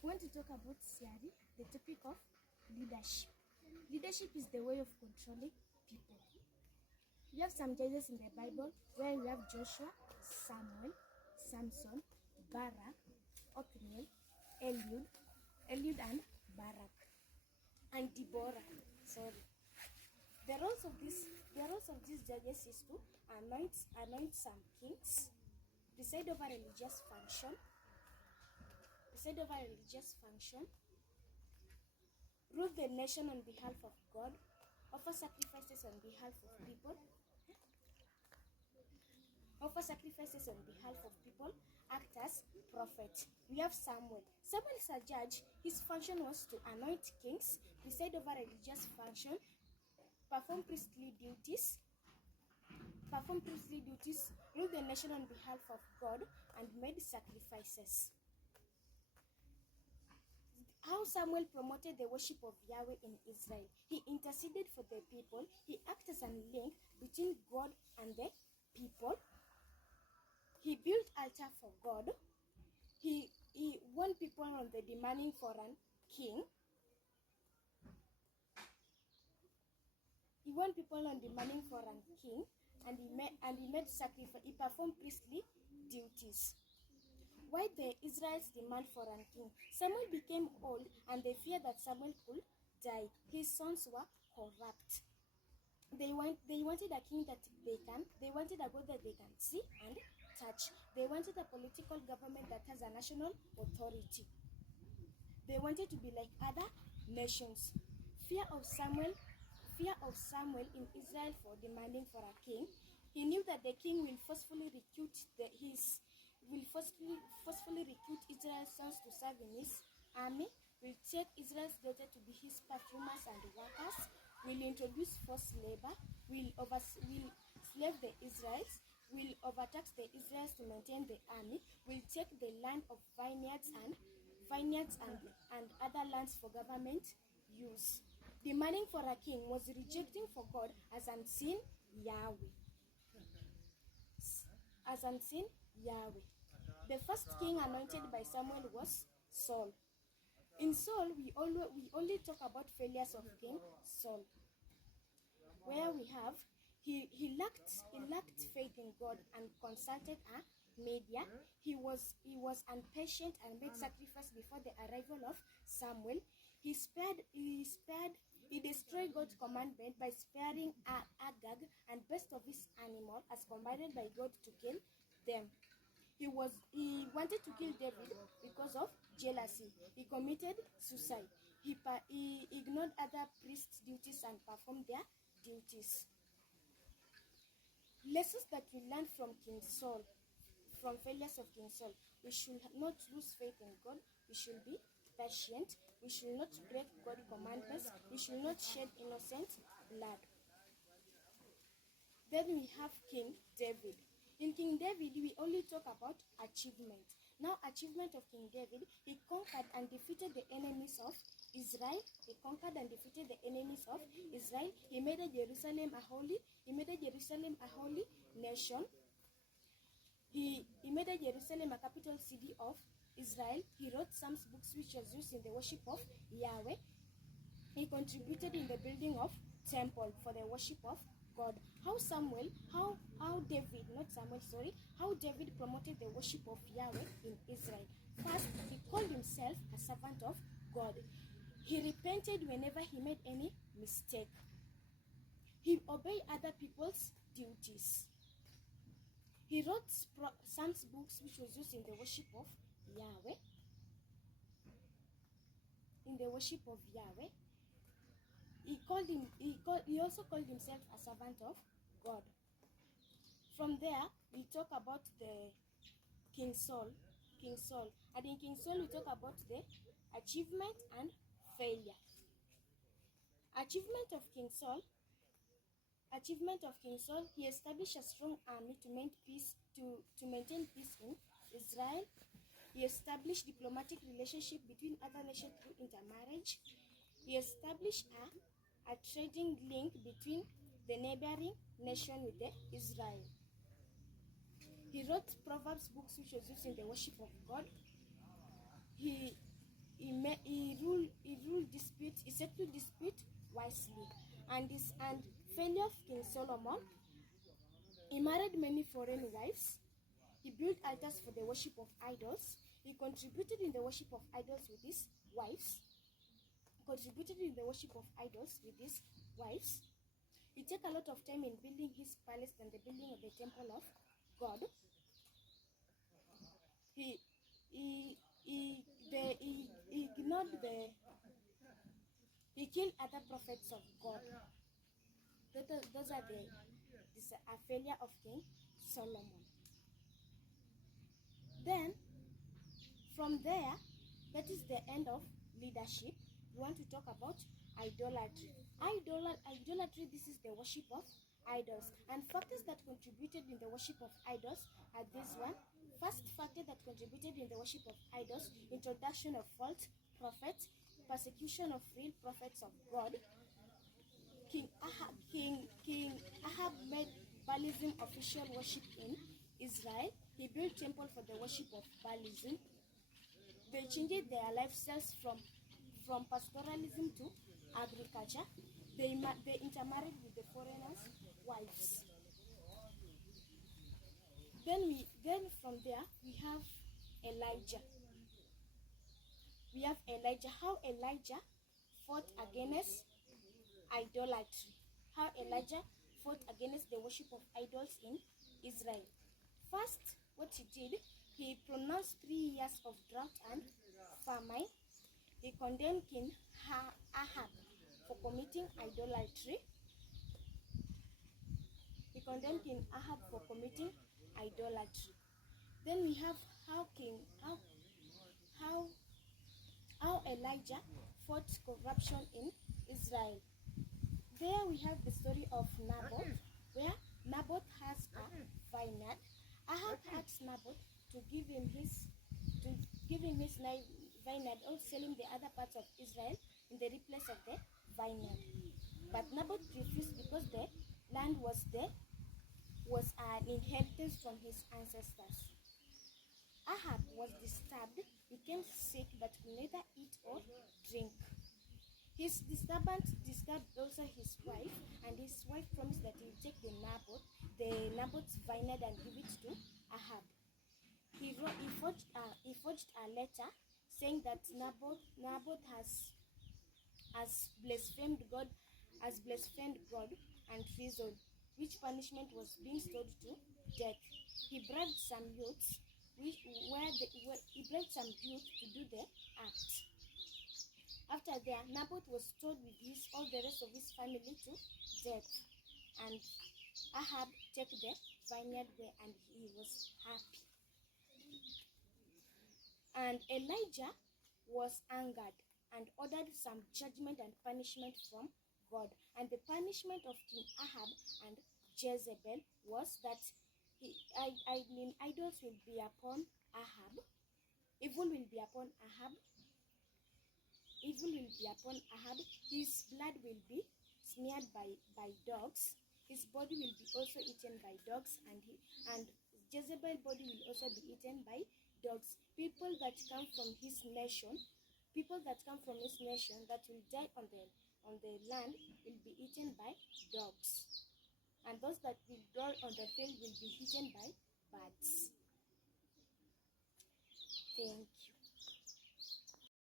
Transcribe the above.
We want to talk about Siari, the topic of leadership. Leadership is the way of controlling people. We have some judges in the Bible where we have Joshua, Samuel, Samson, Barak, Othniel, Eliud and Barak, and Deborah. The roles of these judges is to anoint some kings, preside over religious function, rule the nation on behalf of God, offer sacrifices on behalf of people, act as prophet. We have Samuel. Samuel is a judge. His function was to anoint kings, preside over religious function, perform priestly duties, rule the nation on behalf of God, and made sacrifices. How Samuel promoted the worship of Yahweh in Israel. He interceded for the people. He acted as a link between God and the people. He built altar for God. He warned people on the demanding for a king. And he made sacrifice. He performed priestly duties. Why the Israelites demand for a king? Samuel became old, and they feared that Samuel could die. His sons were corrupt. They wanted a king that they wanted a God that they can see and touch. They wanted a political government that has a national authority. They wanted to be like other nations. Fear of Samuel in Israel for demanding for a king. He knew that the king will forcefully recruit Israel's sons to serve in his army, will take Israel's daughter to be his perfumers and workers, will introduce forced labor, will slave the Israelites, will overtax the Israelites to maintain the army, will take the land of vineyards and other lands for government use. Demanding for a king was rejecting for God as unseen Yahweh. The first king anointed by Samuel was Saul. In Saul, we only talk about failures of King Saul, where we have he lacked faith in God and consulted a media. He was impatient and made sacrifice before the arrival of Samuel. He destroyed God's commandment by sparing Agag and best of his animal as commanded by God to kill them. He wanted to kill David because of jealousy. He committed suicide. He ignored other priests' duties and performed their duties. Lessons that we learned from King Saul, from failures of King Saul. We should not lose faith in God. We should be patient. We should not break God's commandments. We should not shed innocent blood. Then we have King David. In King David, we only talk about achievement. Now, achievement of King David, he conquered and defeated the enemies of Israel. He made Jerusalem a holy nation. He made Jerusalem a capital city of Israel. He wrote some books which was used in the worship of Yahweh. He contributed in the building of temple for the worship of God. How David promoted the worship of Yahweh in Israel. First, he called himself a servant of God. He repented whenever he made any mistake. He obeyed other people's duties. He wrote Psalms books which was used in the worship of Yahweh. He also called himself a servant of God. From there, we talk about the King Saul. And in King Saul, we talk about the achievement and failure. Achievement of King Saul, he established a strong army to maintain peace in Israel. He established diplomatic relationship between other nations through intermarriage. He established a trading link between the neighboring nation with the Israel. He wrote Proverbs books which was used in the worship of God. He he settled dispute wisely. And failure of King Solomon, he married many foreign wives. He built altars for the worship of idols. He contributed in the worship of idols with his wives. He took a lot of time in building his palace and the building of the temple of God. He killed other prophets of God. Those are a failure of King Solomon. Then, from there, that is the end of leadership. We want to talk about idolatry. Idolatry, this is the worship of idols. And factors that contributed in the worship of idols are this one. First factor that contributed in the worship of idols: introduction of false prophets, persecution of real prophets of God. King Ahab made Baalism official worship in Israel. He built temple for the worship of Baalism. They changed their lifestyles from pastoralism to agriculture. They intermarried with the foreigners' wives. Then from there we have Elijah. How Elijah fought against idolatry. How Elijah fought against the worship of idols in Israel. First, what he did, he pronounced 3 years of drought and famine. He condemned King Ahab for committing idolatry. Then we have how Elijah fought corruption in Israel. There we have the story of Naboth, where Naboth has a vineyard. Ahab asked Naboth to give him his vineyard, or sell him the other parts of Israel in the replace of the vineyard. But Naboth refused because the land was an inheritance from his ancestors. Ahab was disturbed, became sick, but could neither eat or drink. His disturbance disturbed also his wife, and his wife promised that he would take the Naboth's vineyard and give it to Ahab. He forged a letter saying that Naboth has blasphemed God and treason, which punishment was being stored to death. He bribed some youths to do the act. After that, Naboth was stoned with all the rest of his family to death, and Ahab took the vineyard away, and he was happy. And Elijah was angered and ordered some judgment and punishment from God. And the punishment of King Ahab and Jezebel was that idols will be upon Ahab. Evil will be upon Ahab. His blood will be smeared by dogs. His body will be also eaten by dogs, and Jezebel's body will also be eaten by dogs. People that come from his nation that will die on the land will be eaten by dogs, and those that will die on the field will be eaten by birds. Thank